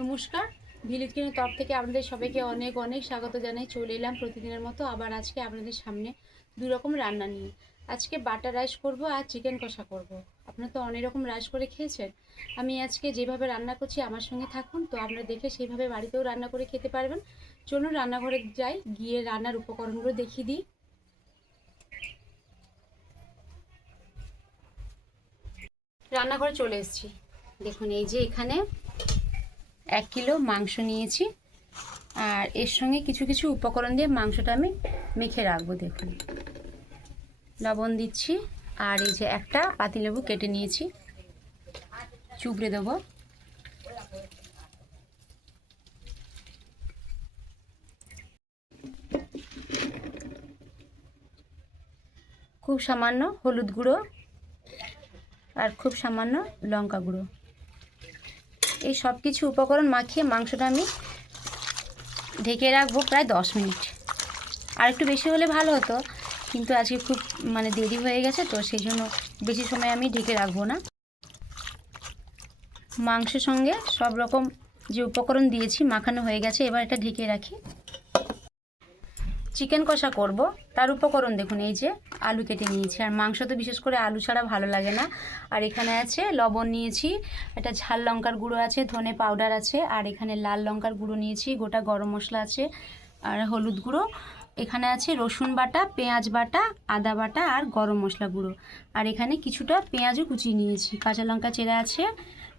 নমস্কার। ভিলেজ কিনের তরফ থেকে আপনাদের সবাইকে অনেক অনেক স্বাগত জানাই। চলে এলাম প্রতিদিনের মতো আবার আজকে আপনাদের সামনে দু রকম রান্না নিয়ে। আজকে বাটার রাইস করব আর চিকেন কষা করব। আপনারা তো অনেক রকম রাইস করে খেয়েছেন। আমি আজকে যেভাবে রান্না করছি আমার সঙ্গে থাকুন, তো আপনারা দেখে সেইভাবে বাড়িতেও রান্না করে খেতে পারবেন। চলুন রান্নাঘরে যাই, গিয়ে রান্নার উপকরণগুলো দেখিয়ে দিই। রান্নাঘরে চলে এসেছি। দেখুন, এই যে এখানে এক কিলো মাংস নিয়েছি। আর এর সঙ্গে কিছু কিছু উপকরণ দিয়ে মাংসটা আমি মেখে রাখব, দেখুন। লবণ দিচ্ছি, আর এই যে একটা পাতিলেবু কেটে নিয়েছি। চুবড়ে দেবো। খুব সামান্য হলুদ গুঁড়ো আর খুব সামান্য লঙ্কা গুঁড়ো। এই সব কিছু উপকরণ মাখিয়ে মাংসটা আমি ঢেকে রাখব প্রায় দশ মিনিট। আর একটু বেশি হলে ভালো হতো, কিন্তু আজকে খুব মানে দেরি হয়ে গেছে, তো সেই জন্য বেশি সময় আমি ঢেকে রাখব না। মাংসের সঙ্গে সব রকম যে উপকরণ দিয়েছি, মাখানো হয়ে গেছে, এবার এটা ঢেকে রাখি। চিকেন কষা করব। তার উপকরণ দেখুন, এই যে আলু কেটে নিয়েছি। আর মাংস তো বিশেষ করে আলু ছাড়া ভালো লাগে না। আর এখানে আছে লবণ নিয়েছি, একটা ঝাল লঙ্কার গুঁড়ো আছে, ধনে পাউডার আছে, আর এখানে লাল লঙ্কার গুঁড়ো নিয়েছি, গোটা গরম মশলা আছে, আর হলুদ গুঁড়ো। এখানে আছে রসুন বাটা, পেঁয়াজ বাটা, আদা বাটা, আর গরম মশলা গুঁড়ো। আর এখানে কিছুটা পেঁয়াজও কুচিয়ে নিয়েছি। কাঁচা লঙ্কা চেরা আছে,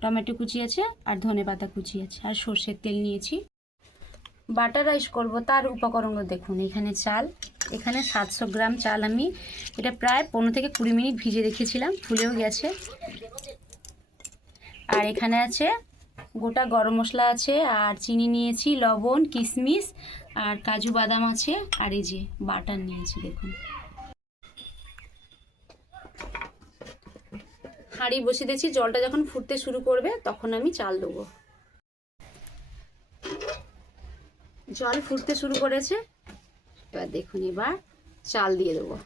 টমেটো কুচি আছে, আর ধনে পাতা কুচি আছে, আর সর্ষের তেল নিয়েছি। বাটার রাইস করব, তার উপকরণগুলো দেখুন। এখানে চাল, এখানে সাতশো গ্রাম চাল আমি, এটা প্রায় পনেরো থেকে কুড়ি মিনিট ভিজে রেখেছিলাম, ফুলেও গেছে। আর এখানে আছে গোটা গরম মশলা আছে, আর চিনি নিয়েছি, লবণ কিশমিশ আর কাজু বাদাম আছে, আর এই যে বাটার নিয়েছি, দেখুন। হাঁড়ি বসিয়ে দিয়েছি, জলটা যখন ফুটতে শুরু করবে, তখন আমি চাল দেবো। জল ফুটতে শুরু করেছে। এবার দেখুন, এবার চাল দিয়ে দেবো।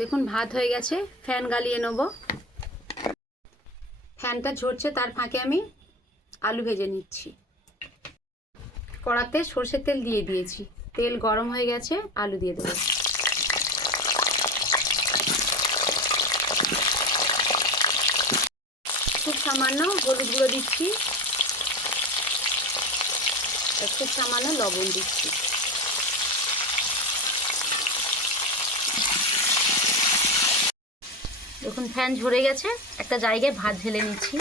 দেখুন, ভাত হয়ে গেছে, ফ্যান গালিয়ে নেব। ফ্যানটা ঝরছে, তার ফাঁকে আমি আলু ভেজে নিচ্ছি। কড়াতে সর্ষের তেল দিয়ে দিয়েছি। তেল গরম হয়ে গেছে, আলু দিয়ে দেবো। খুব সামান্য হলুদ গুঁড়ো দিচ্ছি। খুব সামান্য লবণ দিচ্ছি। দেখুন, ফ্যান ঝরে গেছে, একটা জায়গায় ভাত ঢেলে নিচ্ছি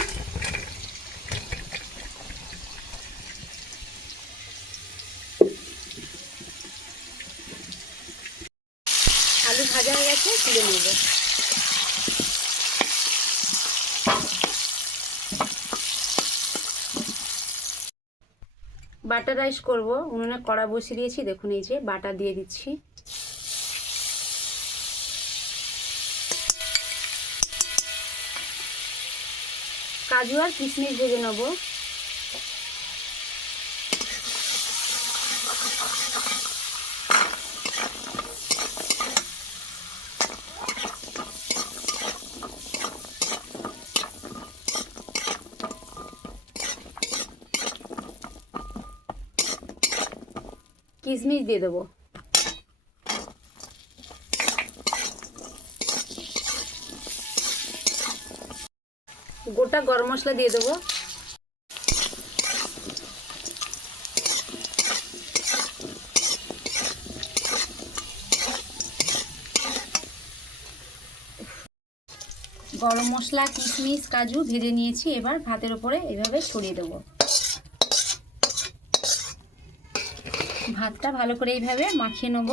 আলু ভাজা হয়ে গেছে তুলে নেব। বাটার রাইস করব। উনুনে কড়া বসিয়ে দিয়েছি। দেখুন, এই যে বাটার দিয়ে দিচ্ছি। কাজু আর কিশমিশ ভেজে নেব। কিশমিশ দিয়ে দেবো। গোটা গরম মশলা দিয়ে দেবো। গরম মশলা কিশমিশ কাজু ভেজে নিয়েছি, এবার ভাতের ওপরে এভাবে ছড়িয়ে দেবো। ভাতটা ভালো করে এইভাবে মাখিয়ে নেব।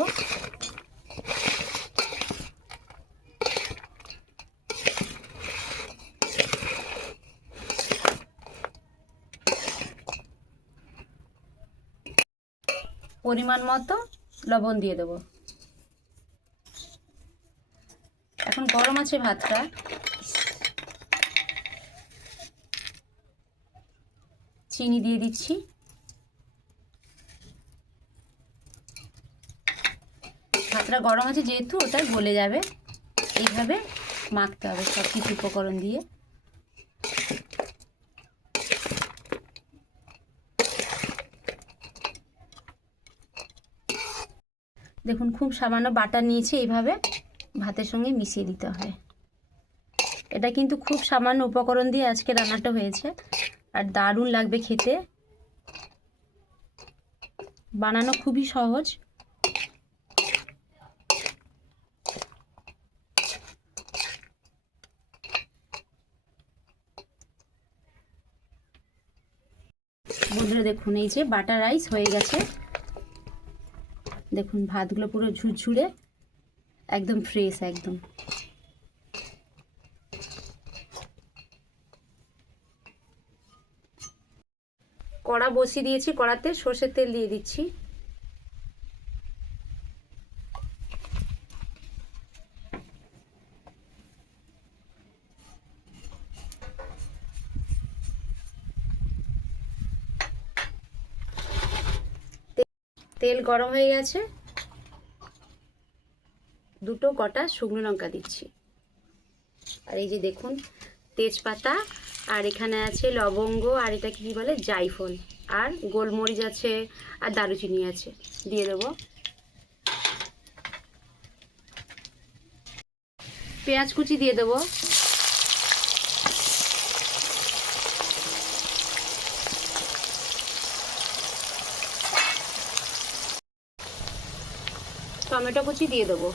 পরিমাণ মতো লবণ দিয়ে দেবো। এখন গরম আছে ভাতটা। চিনি দিয়ে দিচ্ছি। ভাতটা গরম আছে যেহেতু ওটা গলে যাবে। এইভাবে মাখতে হবে সব কিছু উপকরণ দিয়ে। দেখুন, খুব সামান্য বাটার নিয়েছি, এইভাবে ভাতের সঙ্গে মিশিয়ে দিতে হয় এটা কিন্তু খুব সামান্য উপকরণ দিয়ে আজকে রান্নাটা হয়েছে, আর দারুণ লাগবে খেতে। বানানো খুবই সহজ। বন্ধুরা দেখুন, এই যে বাটার রাইস হয়ে গেছে। দেখুন, ভাতগুলো পুরো ঝুরঝুরে, একদম ফ্রেশ একদম। কড়া বসিয়ে দিয়েছি, কড়াতে সর্ষের তেল দিয়ে দিচ্ছি। তেল গরম হয়ে গেছে। দুটো গোটা শুকনো লঙ্কা দিচ্ছি। আর এই যে দেখুন, তেজপাতা, আর এখানে আছে লবঙ্গ, আর এটা কি বলে? জাইফল আর গোলমরিচ আছে, আর দারুচিনি আছে। দিয়ে দেবো। পেঁয়াজ কুচি দিয়ে দেবো। টমেটো কুচি দিয়ে দেবো।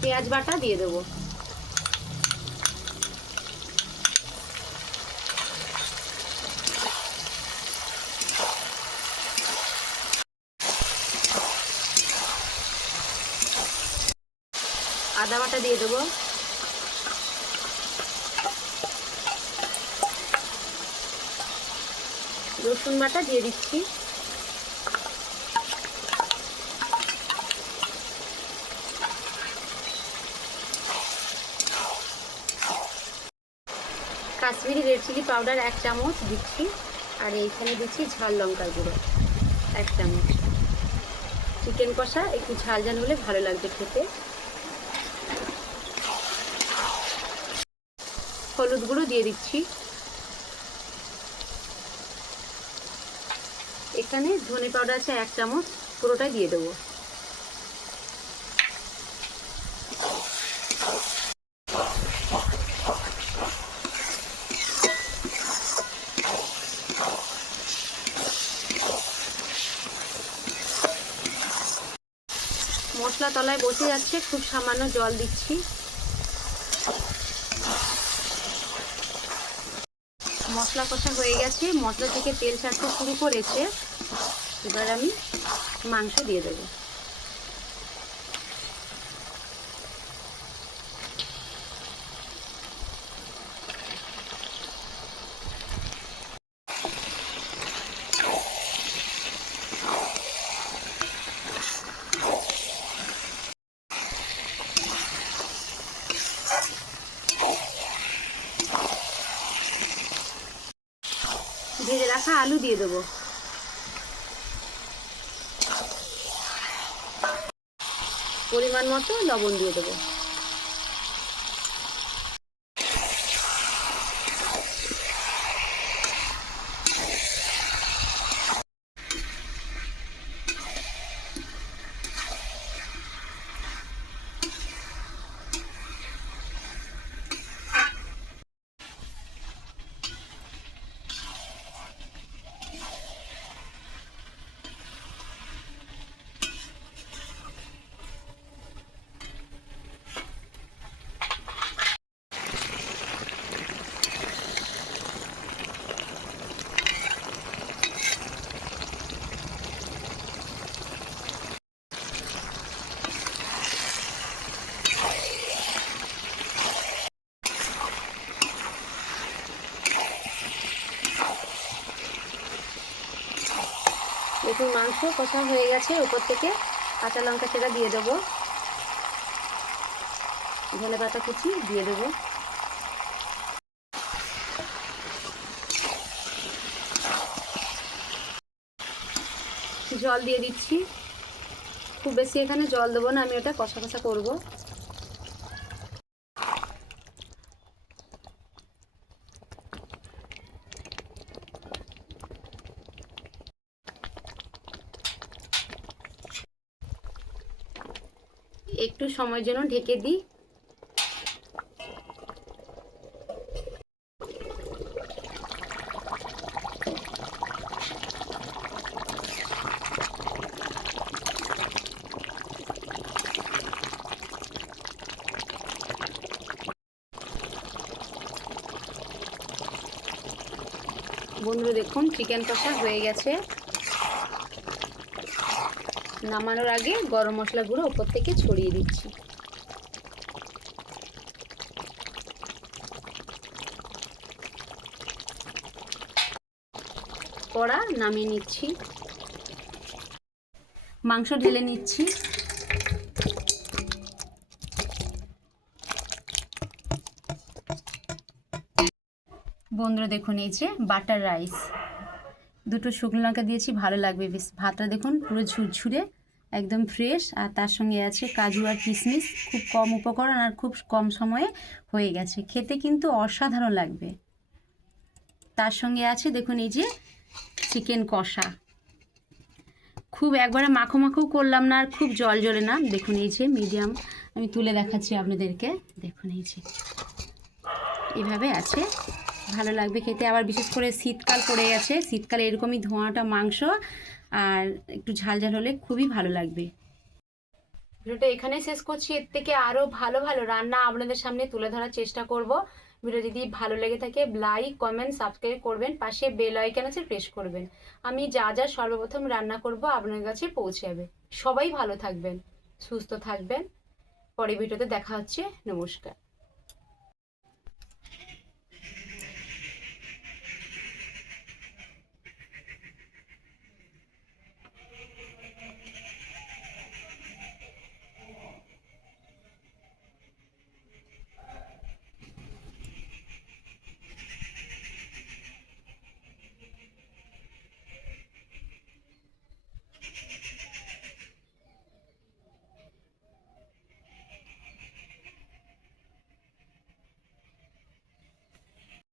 পেঁয়াজ বাটা দিয়ে দেবো। আদা বাটা দিয়ে দেবো। রসুন বাটা দিয়ে দিচ্ছি। কাশ্মীরি রেড চিলি পাউডার এক চামচ দিচ্ছি, আর এইখানে দিচ্ছি ঝাল লঙ্কার গুঁড়ো, এক চামচ। চিকেন কষা, একটু ঝাল ঝাল হলে ভালো লাগবে খেতে। হলুদ গুঁড়ো দিয়ে দিচ্ছি। এখানে ধনে পাউডার আছে, এক চামচ পুরোটা দিয়ে দেবো। মশলা তলায় বসে যাচ্ছে, খুব সামান্য জল দিচ্ছি। মশলা কষা হয়ে গেছে, মশলা থেকে তেল ছাড়তে শুরু করেছে। এবার আমি মাংস দিয়ে দেবো। ভেজে রাখা আলু দিয়ে দেবো। পরিমাণ মতো লবণ দিয়ে দেবো। দেখুন মাংস কষা হয়ে গেছে উপর থেকে। কাঁচা লঙ্কা সেটা দিয়ে দেবো। ধনে পাতা কুচি দিয়ে দেবো। জল দিয়ে দিচ্ছি। খুব বেশি এখানে জল দেবো না, আমি ওটা কষা কষা করব। একটু সময়ের জন্য ঢেকে দিই। বন্ধুরা দেখুন চিকেন কষা হয়ে গেছে। নামানোর আগে গরম মশলা গুঁড়ো ওপর থেকে ছড়িয়ে দিচ্ছি। কড়া নামিয়ে নিচ্ছি। মাংস ঢেলে নিচ্ছি। বন্ধুরা দেখুন, এই যে বাটার রাইস। দুটো শুকনো লঙ্কা দিয়েছি, ভালো লাগবে। বেশ ভাতটা দেখুন, পুরো ঝুরঝুরে একদম ফ্রেশ আর তার সঙ্গে আছে কাজু আর কিশমিশ খুব কম উপকরণ আর খুব কম সময়ে হয়ে গেছে। খেতে কিন্তু অসাধারণ লাগবে। তার সঙ্গে আছে, দেখুন এই যে চিকেন কষা। খুব একবারে মাখো মাখো করলাম না, আর খুব জল জলে না। দেখুন এই যে মিডিয়াম আমি তুলে দেখাচ্ছি আপনাদেরকে। দেখুন এই যে এইভাবে আছে। ভালো লাগবে খেতে। আবার বিশেষ করে শীতকাল পড়ে গেছে। শীতকালে এরকমই ধোঁয়াটা মাংস আর একটু ঝাল ঝাল হলে খুবই ভালো লাগবে। ভিডিওটা এখানেই শেষ করছি। এর থেকে আরও ভালো ভালো রান্না আপনাদের সামনে তুলে ধরার চেষ্টা করব। ভিডিও যদি ভালো লেগে থাকে লাইক কমেন্ট সাবস্ক্রাইব করবেন। পাশে বেল আইকন আছে প্রেস করবেন। আমি যা যা সর্বপ্রথম রান্না করব আপনার কাছে পৌঁছে যাবে। সবাই ভালো থাকবেন, সুস্থ থাকবেন। পরে ভিডিওতে দেখা হচ্ছে। নমস্কার।